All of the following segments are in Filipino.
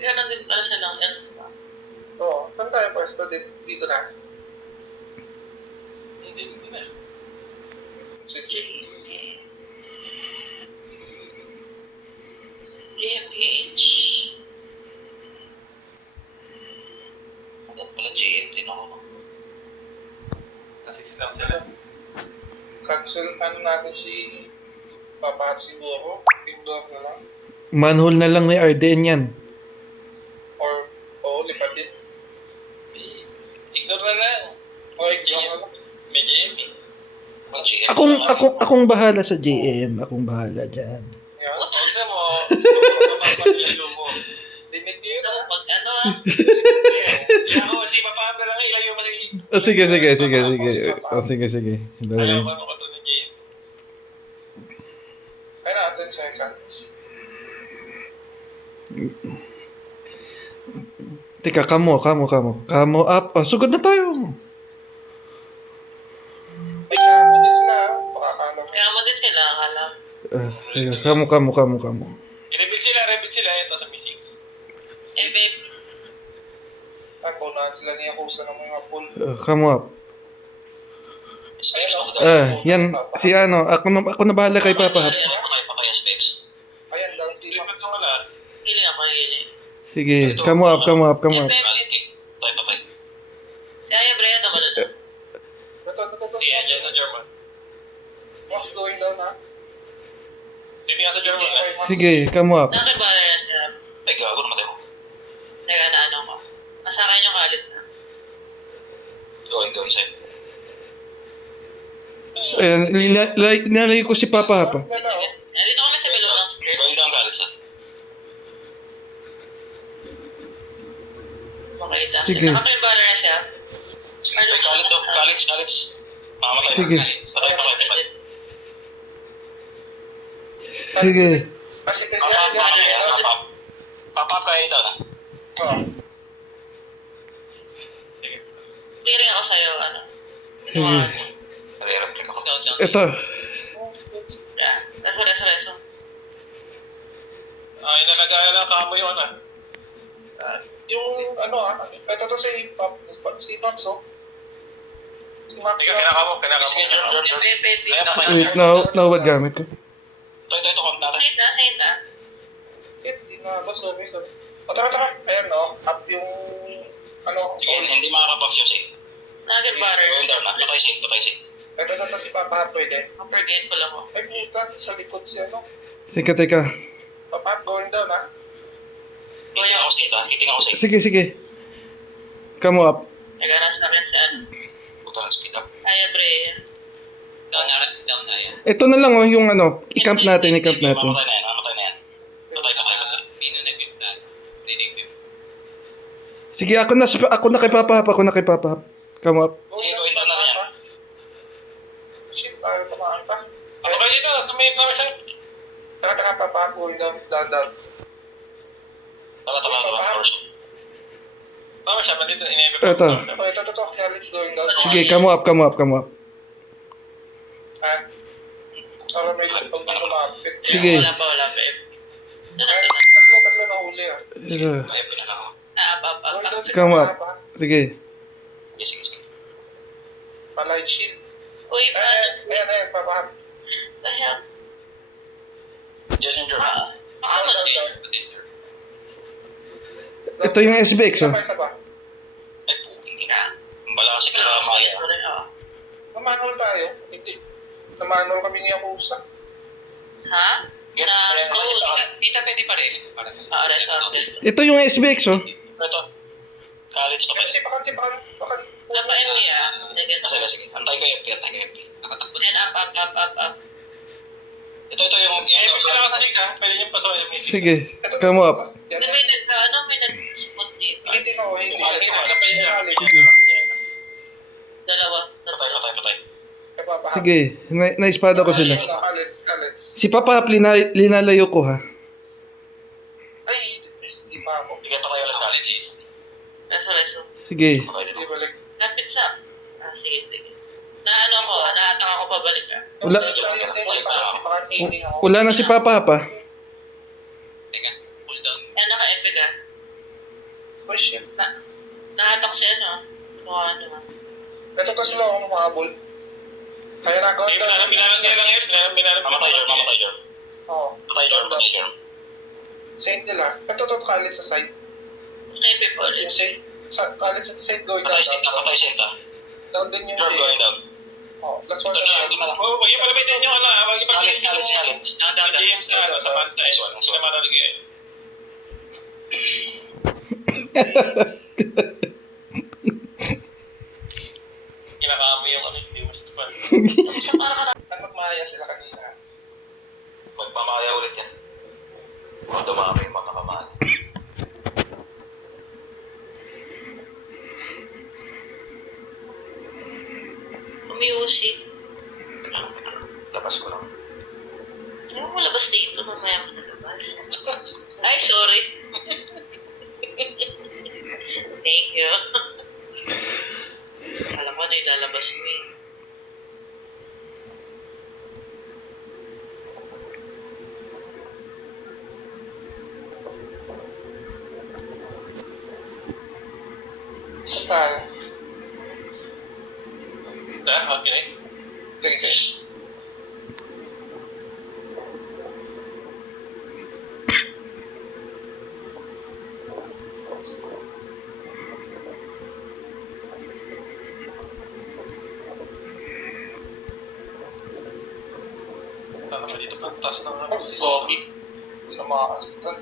Kaya nandun pala siya ng Elsa. Oo, saan tayo pwesto? Dito na. Hindi na. Sige. JMPH. Agad pala JMT na ako. Nasis lang sila. Cancel natin si Papa siguro. Indoor na lang. Manhole na lang ni RDN yan. Or, lipat din. Ignore na lang. O, ignore na lang. May JMP. Akong bahala sa JM. Akong bahala dyan. Yan. Olsa mo. Ilayo mo. Limit nyo yun, Ito ha? pag ano ah. Ako, si Papa lang ilayo mo si... Sige. Sige. Ayaw ko ano ng JMP. Kaya natin seconds. Teka, kamo up. Sugod na tayo. Ay, kamo din sila, ha? Pakakalaw. Kaya mo din sila, akala. Kamo. I-rebuild sila. Ito sa Mi-6. Eh, babe. Ay, paunahan sila ni Yakuza ng mga pool. Kamo up. Specs ako daw. Yan, si ano, ako na bahala kay Papa. Patay specs. Ayan, down si Hindi Max. pa wala. Hiling ako, hiling. Sige, kamo up. Patay. Si Aya Brea naman na. Ito. Iya, dyan sa German. Max going down, ha? Hindi nga sa German na. Sige, kamo up. Nakibala na siya. Ay, gago naman tayo. Nagana-ano ko. Nasa akin yung college na. Going sa'yo. Ayan, nilagay ko si Papa pa. Nandito kami sa below ng stairs. Going down galit sa. Makita. Sige. Nakapilbala na siya. Ay, galit. Mamatay. Sige. Patay. Sige. Kasi Papap kaya daw na. Oo. Clearing ako sa'yo, ano. Sige. Nare-replic ako. Ito. Yeah. Reso. Inalagay lang kamo yun, ah. Yung ito to si Max, oh. Si Max. Kinakamo. Sige, John. Wait, nawad gamit ko. Ito, count natin. Saint na. Di na ba, sorry. Tara. Ayan, no? Up yung, Sige, hindi makakabuff yung safe. Nugget butter. Going down na. Patay safe. Ito na si Papa, pwede. Forgetful ako. Ay, puta, sa likod siya, no? Teka. Papa, going down, ha? Hiting ako safe, ha? Hiting ako safe. Sige. Kamo up. Nagana sa akin saan. Puta na speed up. Aya Brea. Down na yan. Ito na lang yung ano, i-camp natin. Mamatay na yan. Patay na kayo. Pino nag-plan. Reading view. Sige, ako na kay Papa. Kamo up. Sige, going down na rin yan. Shit, ayaw kumain pa. Ako ba dito? Sa may flower siya? Tara, Papa, going down. Tama. Flower siya ba dito? Ito. Ito. Alex going down. Sige, kamo up. Para may pag may lumapit. Sige. Wala pa. Ay, tatlo na huli, ah. Ito. Kaya pa na lang ako. Going down si Come Papa, up. ha? Sige. Sige. Uy, Palay shield. paano? Papa. The hell? Diyan yung German. Makaman din. Ito yung SBX, oh. Sabay. Ay, puking ina. Bala kasi kaya Alis maya. ko rin ako. Namanol tayo. Hindi. Namanol kami ni Yakuza. Ha? Na school. Tita, pwede pa rin. Rest of this. Ito yung SBX, oh. Ito. College pa pala. Pakan. Napa-MP ah. Sige. Antay ko yung FP. Nakatakbo And up. Ito yung... Pwede ako sa 6 ha? Pwede yung pasokin yung music. Sige, kamo up. May nag-spot dito. Hindi na, hindi. College pa. Dalawa. Patay. Kaya Papa. Sige, na-espada ko sila. Kalit. Si Papa Hap, linalayo ko ha. Ay, hindi pa ako. Sige, patayo lang ka. Reso. Sige. Hindi balik. Lapit sa. Sige. Naano ako, naatang ako pabalik ah. Wala- Wala. Wala na si Papa Hap ha. Teka, pull down. Naka-epic ah. Oh shit. Nahatak si ano. Ano ah. Ito kasi lang ako makahabol. Kaya na gawin. Mamatay, Jor. Mamatay, Jor. Oo. Patay, Jor. Patay, Jor. Send nila. Ito kalit sa side. Okay, people. Yung side. Kalit sa side going Patay, down. Senta. Patay, Senta. Down din yung Jor going down. Oh, last one. Ito na, ito na. Oo, wag yung palabitin nyo, wag yung Challenge. James na, sa fans na, hindi na maralagay. Kinakamo yung ano, hindi mas naman. At magmaya sila kanina. Magpamaya ulit yan. Kung dumami yung mga kamaan. Umiusi. Labas ko lang. Ano mo labas dito? Mamaya mo nalabas. Ay, sorry. Thank you. Alam ko na ilalabas mo eh. Saan tayo? Okay. Sige. Tama ka dito, pantas ng Ang gogi. Hindi na makakalitan.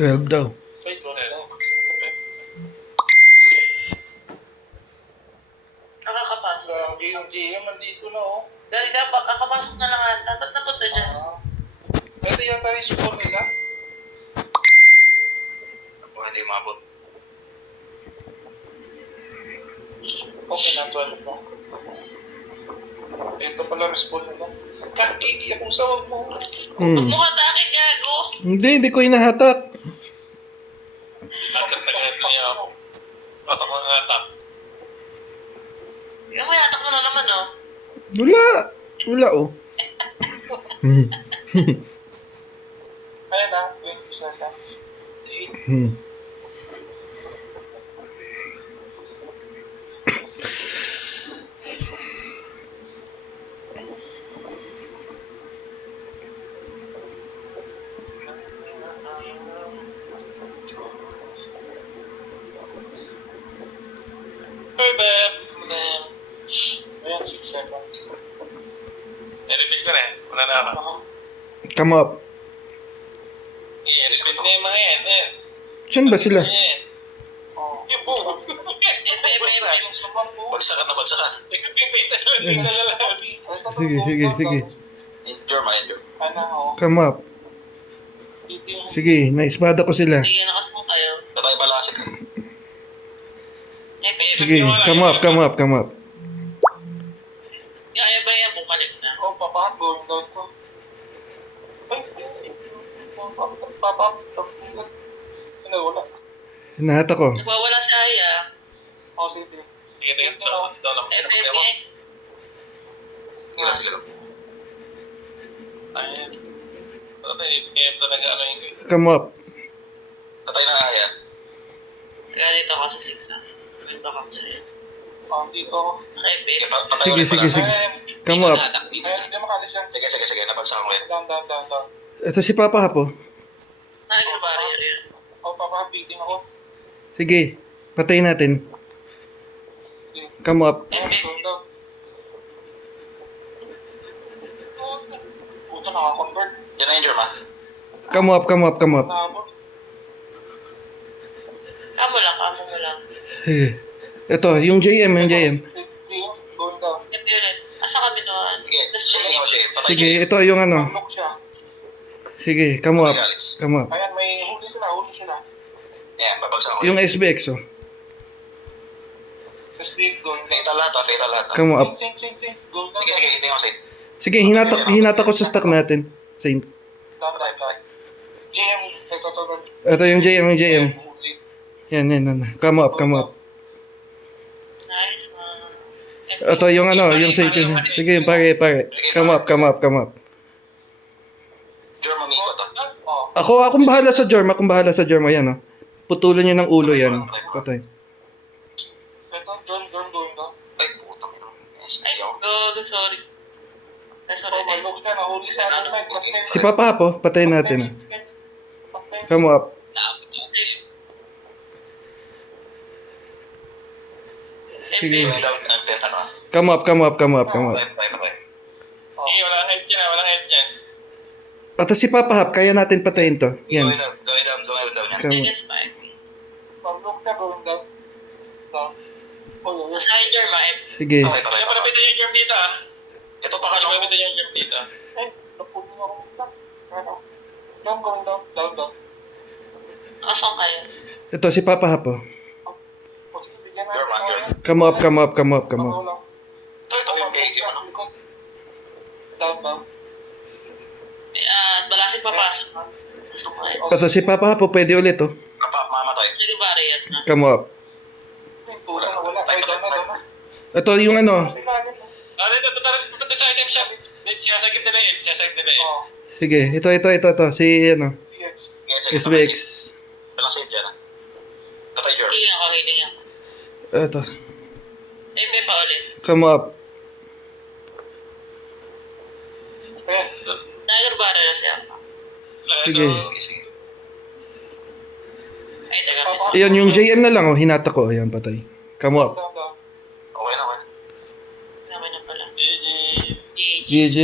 Twelve daw. Wait, bro. Nakakapasok. Yung GM nandito na oh. Dahil dapat, kakapasok na lang ata. Ba't napunta dyan? Ito yata yung score nila. Ako hindi umabot. Okay na, 12 na. Ito pala response nila. Kakiki akong sawag mo. Mukha takit, gago. Hindi ko hinahatak. Atat na gas na niya ako. Baka mga atak. Yung may atak mo na naman, oh. Wala oh. Ayan na, 20% na. Hey, Beb! Ayan, 6 seconds. I-reveal ko na eh. Wala na ako. Come up. I-reveal na yung mga yan. Saan ba sila? Yan. Oh. Yung buo. Yung sabang mo. Bagsakan na bagsakan. Nagpipipit na yung lalaki. Sige. Endure, ma-endure. Ano, oh. Come up. Dito yung Sige, naespada ko sila. Sige, nakas mo kayo. Patay balasik. Sige, come up. Kaya ba yan? Bumalik na. oh, papagol daw to. Ay, papa. Ano, wala. Hinahatak ko. Nagwawala si Aya. Oh, sige. Sige, down ako. FFA. Wala sila. Ayan. Wala tayo, i-game talaga ano yung Come up. Patay na Aya. Kaya dito ako sa 6 ah. Dito ako sa'yo. Oh, dito ako. Naka-epic. Sige, patay Sige, ulit sige. pala. Ayan, Come up. ayan, hindi makalis yan. Sige, nabagsakan ko yan. Down. Ito si Papa Hap oh. Nag-barrier yun. Oh, papa, beating ako. Sige, patayin natin. Sige. Come up. MB. Going down. Puta, nakakonvert. Yan na yung German. Come up, come up, come up. Naabot. Kamo mo lang. Sige. Ito, yung JM, yung JM. Going down. MB ulit. Asa kami doon? Sige, sige mo, Jay. Patay Sige, Jay. ito yung ano. Lock siya. Sige, come up. Come up. Ayan, may huli sila. Yan, babagsak ako. Yung SBX, oh. First week, going down. Fatal lahat. Come up. Sing. Going down. Sige, sige, hindi ako safe. Sige, hinatak ko sa stock natin. Saint. Patay. GM, nagtatagal. Ito yung JM, yung JM. Huli. Yan. Come up, come up. Nice. Ito yung ano, yung Saint. Sige, pare. Come up. German Miko to. Oh, Akong bahala sa Jorma, Ayan, oh. Putulan nyo ng ulo yan. Patay. ito, John going down. Ay, putang ina. Yes, Ay, ayaw. sorry. Sorry. Oh, may lock siya, nahuli siya. Si Papa Hapo, patayin natin. Come up. Sige. Going down, ang benta na. Come up. Patay. Hindi, walang head yan. Ito si Papa Hap, kaya natin patayin to. Yan. Going down yan. Come up. Seconds pa. Pag-lock siya, going down. Down. Oh, yun. Nasa yung Germa. Sige. Okay, Kaya palapitan yung germ dito ah. Ito pa ka Kaya no? palapitan yung germ dito. Eh, napun mo ako sa. Down, going down. Asan kayo? Ito si Papa Hapo. O, sige, bigyan natin. German. Come up. Ano lang. Ito yung kay ano? Down. Balasin papasok. Asan kayo? Ito si Papa Hapo, pwede ulit, oh. Mamatay. Sige, barrier na. Come up. Wala. Ay, down na. Ito yung ano. Kasi lagi. Punta sa item shop. Siyasagip nila eh. Oh, Sige, ito. Si ano. yes. SBX. Walang save dyan ah. Patay German. Healing ako. Ito. MB pa ulit. Come up. Ayan. Tiger barrier na siya. Sige. Sige. Ay, taga. Ayan, yung JM na lang, oh. Hinata ko. Ayan, patay. Come up. Down. Okay na. Namin na pala. GG. GG.